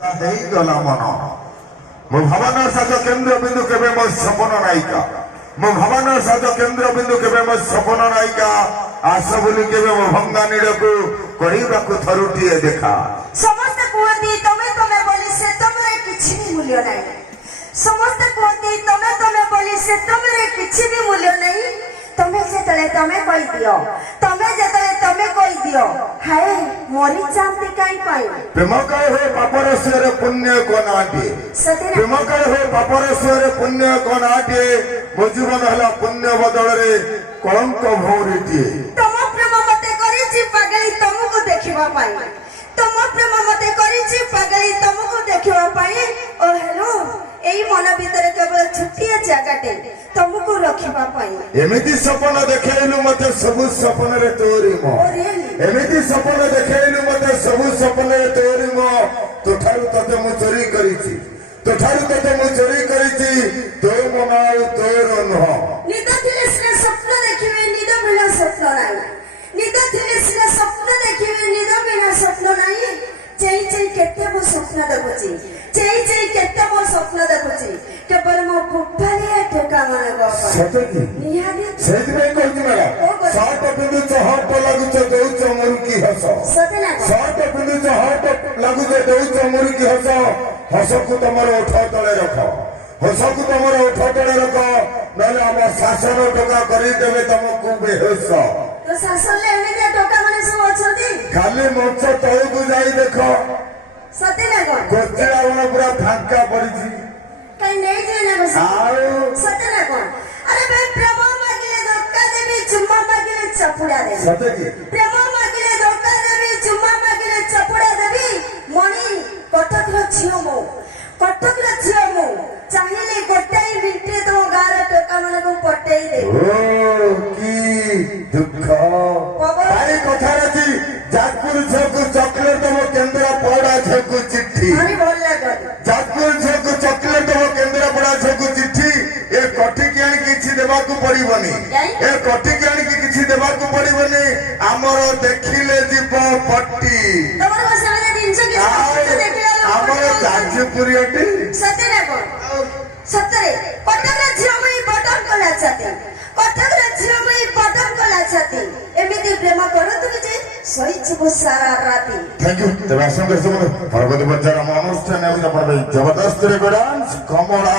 ହେଇଗଲା ମନ ମୋ ଭାବନା ସାଜ କେନ୍ଦ୍ର ବିନ୍ଦୁ କେବେ ମୋ ସପନ ନାୟିକା ମୋ ଭାବନା ସାଜ କେନ୍ଦ୍ର ବିନ୍ଦୁ କେବେ ମୋ ସପନ ନାୟିକା ଆସ ବୋଲି କେବେ ମୋ ଭଙ୍ଗା ନୀଡ଼କୁ କରିବାକୁ ଥରୁଟିଏ ଦେଖା। ସମସ୍ତେ କୁହନ୍ତି ତମେ ତମେ ବୋଲି ସେ ତମରେ କିଛି ବି ମୂଲ୍ୟ ନାହିଁ। ସମସ୍ତେ କୁହନ୍ତି ତମେ ତମେ ବୋଲି ସେ ତମରେ କିଛି ବି ମୂଲ୍ୟ ନାହିଁ। ତମେ ଯେତେବେଳେ ତମେ କହିଦିଅ ତମେ ଯେତେବେଳେ ତମେ କହିଦିଅ ହାଏ ମରି ଯାଆନ୍ତି କାଇଁ ପାଇଁ। ପ୍ରେମକାଳ ହୋ ପାପର ସିଂହରେ ପୁଣ୍ୟ କନାଟିଏ ପ୍ରେମକାଳ ହୋ ପାପର ସିଂହରେ ପୁଣ୍ୟ କନାଟିଏ ମୋ ଜୀବନ ହେଲା ପୁଣ୍ୟ ବଦଳରେ କଳଙ୍କ ଭଉରୀଟିଏ। ତମ ପ୍ରେମ ମତେ କରିଛି ପାଗଳି ତମକୁ ଦେଖିବା ପାଇଁ। ତମ ପ୍ରେମ ମତେ କରିଛି ପାଗଳି ତମକୁ ଦେଖିବା ପାଇଁ। ଓ ହେଲୋ ଏଇ ମନ ଭିତରେ କେବଳ ଛୋଟିଆ ଜାଗାଟେ ତମକୁ ରଖିବା ପାଇଁ। ଏମିତି ସପନ ଦେଖେଇଲୁ ମତେ ସବୁ ସପନରେ ତୋରି ମୋ ଏମିତି ସପନ ଦେଖେଇଲୁ ମତେ ସବୁ ସପନରେ ତୋରି ମୋ ତୋଠାରୁ ତତେ ମୁଁ ଚୋରି କରିଛି ତୋଠାରୁ ତତେ ମୁଁ ଚୋରି କରିଛି ତୋ ମନ ଆଉ ତୋର ନୁହଁ। ନିଦ ଥିଲେ ସିନା ସ୍ୱପ୍ନ ଦେଖିବେ ନିଦ ବିନା ସ୍ୱପ୍ନ ନାହିଁ। ନିଦ ଥିଲେ ସିନା ସ୍ୱପ୍ନ ଦେଖିବେ ନିଦ ବିନା ସ୍ୱପ୍ନ ନାହିଁ। ଚେଇ ଚେଇ କେତେ ମୁଁ ସ୍ୱପ୍ନ ଦେଖୁଛି ଚେଇ ଚେଇ କେତେ ମୋ ସ୍ୱପ୍ନ ଦେଖୁଛି କେବଳ ମୋ ଫୁଫାଲିଆ ଟୋକା ମାନଙ୍କ ନିହାତି ସେଇଥିପାଇଁ କହୁଛି ମ୍ୟାଡାମ ସର୍ଟ ପିନ୍ଧୁଛ ହଟ ଲାଗୁଛ ଦଉଛ ମୁରୁକି ହସ ସର୍ଟ ପିନ୍ଧୁଛ ହଟ ଲାଗୁଛ ଦଉଛ ମୁରୁକି ହସ ହସକୁ ତମର ଓଠ ତଳେ ରଖ ହସକୁ ତମର ଓଠ ତଳେ ରଖ ନହେଲେ ଆମ ଶାସନ ଟୋକା କରିଦେବେ ତମକୁ ବେହୋସ। ତ ଶାସନରେ ଏମିତିଆ ଟୋକା ମାନେ ସବୁ ଅଛନ୍ତି। ଖାଲି ମଞ୍ଚ ତଳକୁ ଯାଇ ଦେଖ ସତେ ନା କଣ କୋଚିଳାବଣ ପୁରା ଫାଙ୍କା ପଡିଛି କାଇଁ ନେଇଯିବେ ନା ଆଉ ସତେ ନା କଣ। ଆରେ ଭାଇ ପ୍ରେମ ମାଗିଲେ ଧକ୍କା ଦେବି ଚୁମ୍ମା ମାଗିଲେ ଚପୁଡା ଦେବି। ସତେ କି ପ୍ରେମ ମାଗିଲେ ଧକ୍କା ଦେବି ଚୁମ୍ମା ମାଗିଲେ ଚପୁଡା ଦେବି। ମଣି କଟକର ଝିଅ ମୁଁ କଟକର ଝିଅ ମୁଁ ଚାହିଁଲେ ଗୋଟାଏ ମିନିଟ୍ରେ ତମ ଗାଁର ଟୋକା ମାନଙ୍କୁ ପଟେଇ ଦେବି। ଓ କି ଦୁଃଖ ତାରି କଥା ଅଛି ଯାଜପୁର ଝିଅକୁ ଚକୋଲେଟ ଦବ କେନ୍ଦ୍ରାପଡ଼ା ଝିଅକୁ ଚିଠି ଯାଜପୁର ଝିଅକୁ ଚକୋଲେଟ ଦବ କେନ୍ଦ୍ରାପଡ଼ା ଝିଅକୁ ଚିଠି ଏ କଠିକି ଆଣିକି କିଛି ଦେବାକୁ ପଡିବନି ଏ କଠିକି ଆଣିକି କିଛି ଦେବାକୁ ପଡିବନି ଆମର ଦେଖିଲେ ଯିବ ପଟି ଆମର ଯାଜପୁରିଆଟି ସତରେ କଟକର ଝିଅ ମୁଁ ବଟନ କଲା ଛାତି କଟକର ଝିଅ ମୁଁ ବଟନ କଲା ଛାତି ଏମିତି ପ୍ରେମ କରୁଥିବି ଯେ ଶୋଇଯିବୁ ସାରା ରାତି। Thank you. ତେବେ ଆସନ୍ତୁ ପରବର୍ତ୍ତୀ ପର୍ଯ୍ୟାୟର ଆମ ଅନୁଷ୍ଠାନ ଜବରଦସ୍ତ ରେକର୍ଡ କମଳା।